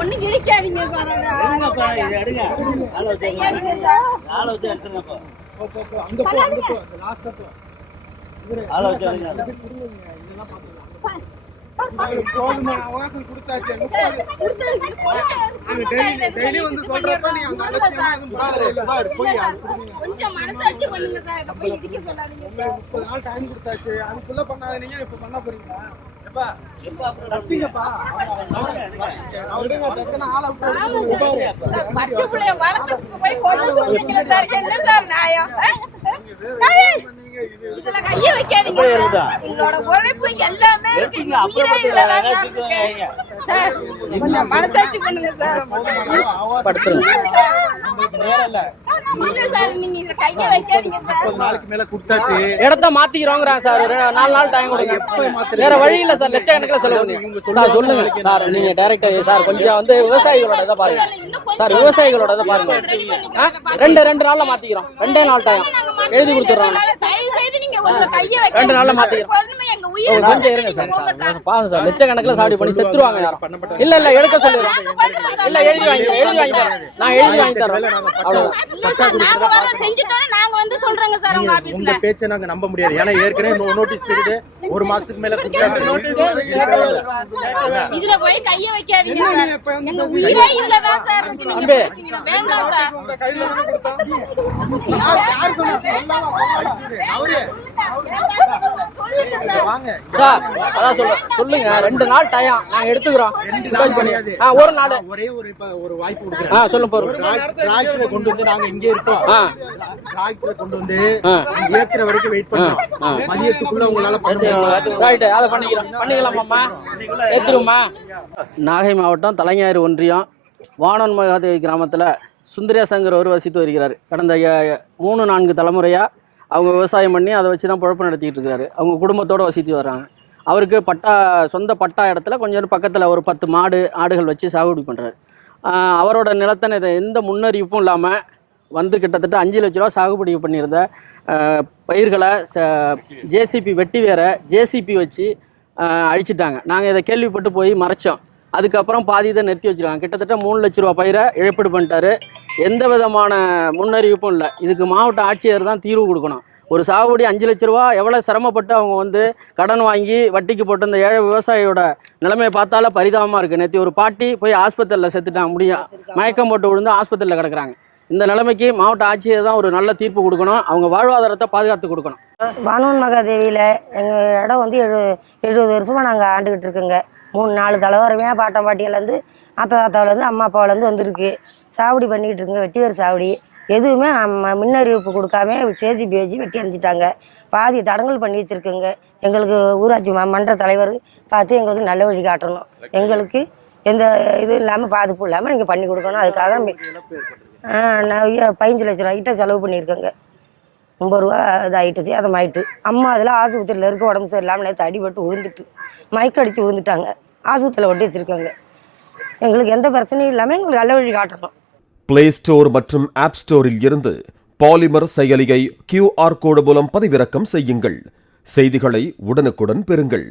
ஒண்ணு இடிக்காதீங்க போதுமான அவகாசம் கொடுத்தாச்சு. டெய்லி வந்து சொல்றப்ப நீ அந்த அலட்சியமா கொஞ்சம் மனசாட்சி பண்ணுங்க சார். 30 நாள் டைம் கொடுத்தாச்சு. அதுக்குள்ள பண்ணாத நீங்க இப்ப பண்ண போறீங்களா? பச்சை பிள்ளைய வளர்த்து போய் கொண்டு சொல்றீங்க சார். என்ன சார் நியாயம்? இதுல கைய வைக்காதீங்க சார். எங்களோட உழைப்பு எல்லாமே சார். கொஞ்சம் மனசாட்சி பண்ணுங்க சார். இடத்த மாத்திக்கிறோங்கிறாங்க சார். 4 நாள் டைம் கொடுங்க. வேற வழி இல்ல சார். லட்சக்கணக்கில் செலவு சார். சொல்லுங்க சார். நீங்க டைரக்டா சார் கொஞ்சம் வந்து விவசாயிகளோட இதை பாருங்க சார். விவசாயிகளோட இதை பாருங்க. 2 நாள்ல மாத்திக்கிறோம். 2 நாள் டைம் எழுதி கொடுத்துறோம். 2 நாள்ல மாத்திக்கிறோம். கொஞ்சம் இருங்க சார். பாருங்க சார். லட்சக்கணக்கில் சாவடி பண்ணி செத்துருவாங்க யாரும். இல்ல எடுக்க சொல்லுறோம். இல்ல எழுதி வாங்கி தரேன். நான் எழுதி வாங்கி தரேன். இந்த பேச்சை நாங்க நம்ப முடியாது. ஏன்னா ஏற்கனவே நோட்டீஸ் பீரியட் 1 மாசத்துக்கு மேல இதுல போய் கைய வைக்காதீங்க சார். எங்க உயிரே இல்லதா சார். நீங்க வேண்டாம் சார். சார் அதான் சொல்லுங்க. 2 நாள் டைம் நாங்க எடுத்துக்கிறோம். ஒரு நாள் ஒரே ஒரு வாய்ப்பு கொடுக்குறோம். சொல்லுங்க. டிராக்டரை கொண்டு வந்து நாங்க இங்கே இருக்கோம். டிராக்டரை கொண்டு வந்து ஏத்துற வரைக்கும் வெயிட் பண்ணுவோம். மதியத்துக்குள்ள உங்களால அதை பண்ணிக்கலாமா? ஏத்துருமா? நாகை மாவட்டம் தலைஞாயிறு ஒன்றியம் வானன் மகாதேவி கிராமத்தில் சுந்தரேசங்கர் வசித்து வருகிறார். கடந்த 3-4 தலைமுறையாக அவங்க விவசாயம் பண்ணி அதை வச்சு தான் பொழப்பு நடத்திக்கிட்டு இருக்காரு. அவங்க குடும்பத்தோடு வசித்து வர்றாங்க. அவருக்கு சொந்த பட்டா இடத்துல கொஞ்சம் பக்கத்தில் ஒரு 10 மாடு ஆடுகள் வச்சு சாகுபடி பண்ணுறாரு. அவரோட நிலத்தனை எந்த முன்னறிவிப்பும் இல்லாமல் வந்து கிட்டத்தட்ட 5 லட்ச ரூபா சாகுபடி பண்ணியிருந்த பயிர்களை ஜேசிபி வெட்டி வேற ஜேசிபி வச்சு அழிச்சிட்டாங்க. நாங்கள் இதை கேள்விப்பட்டு போய் மறைச்சோம். அதுக்கப்புறம் பாதி இதை நிறுத்தி வச்சுருக்காங்க. கிட்டத்தட்ட 3 லட்ச ரூபா பயிரை இழப்பீடு பண்ணிட்டாரு. எந்த விதமான முன்னறிவிப்பும் இல்லை. இதுக்கு மாவட்ட ஆட்சியர் தான் தீர்வு கொடுக்கணும். ஒரு சாகுபடி 5 லட்ச ரூபா எவ்வளோ சிரமப்பட்டு அவங்க வந்து கடன் வாங்கி வட்டிக்கு போட்டு இந்த ஏழை விவசாயியோட நிலைமையை பார்த்தால பரிதாபமாக இருக்குது. நேற்று ஒரு பாட்டி போய் ஆஸ்பத்திரியில் செத்துட்டாங்க. மயக்கம் போட்டு விழுந்து ஆஸ்பத்திரியில் கிடக்குறாங்க. இந்த நிலைமைக்கு மாவட்ட ஆட்சியர் தான் ஒரு நல்ல தீர்ப்பு கொடுக்கணும். அவங்க வாழ்வாதாரத்தை பாதுகாத்து கொடுக்கணும். வானூன் மகாதேவியில் எங்கள் இடம் வந்து 70 வருஷமாக நாங்கள் ஆண்டுக்கிட்டு இருக்கோங்க. 3-4 தலைவருமையாக பாட்டம் பாட்டியிலேருந்து தாத்தாவிலேருந்து அம்மா அப்பாவிலேருந்து வந்திருக்கு. சாவடி பண்ணிக்கிட்டு இருக்குங்க. வெட்டிவேர் சாவடி எதுவுமே முன்னறிவிப்பு கொடுக்காம ஜேசிபி வச்சு வெட்டி அணிச்சிட்டாங்க. பாதி தடங்கல் பண்ணி வச்சுருக்குங்க. எங்களுக்கு ஊராட்சி மன்ற தலைவர் பார்த்து எங்களுக்கு நல்ல வழி காட்டணும். எங்களுக்கு எந்த இது இல்லாமல் பாதிப்பு இல்லாமல் நீங்கள் பண்ணி கொடுக்கணும். அதுக்காக நான் 15 லட்ச ரூபாய்கிட்ட செலவு பண்ணியிருக்கேங்க. 50 ரூபா இதாகிட்டு சேதமாயிட்டு. அம்மா அதில் ஆஸ்பத்திரியில் இருக்க உடம்பு சரியில்லாமல் நேற்று அடிபட்டு விழுந்துட்டு மயக்கடிச்சு விழுந்துட்டாங்க. ஆஸ்பத்திரியில் ஒட்டி வச்சுருக்காங்க. எங்களுக்கு எந்த பிரச்சனையும் இல்லாமல் எங்களுக்கு நல்ல வழி காட்டணும். பிளே ஸ்டோர் மற்றும் ஆப் ஸ்டோரில் இருந்து பாலிமர் செயலியை QR கோடு மூலம் பதிவிறக்கம் செய்யுங்கள். செய்திகளை உடனுக்குடன் பெறுங்கள்.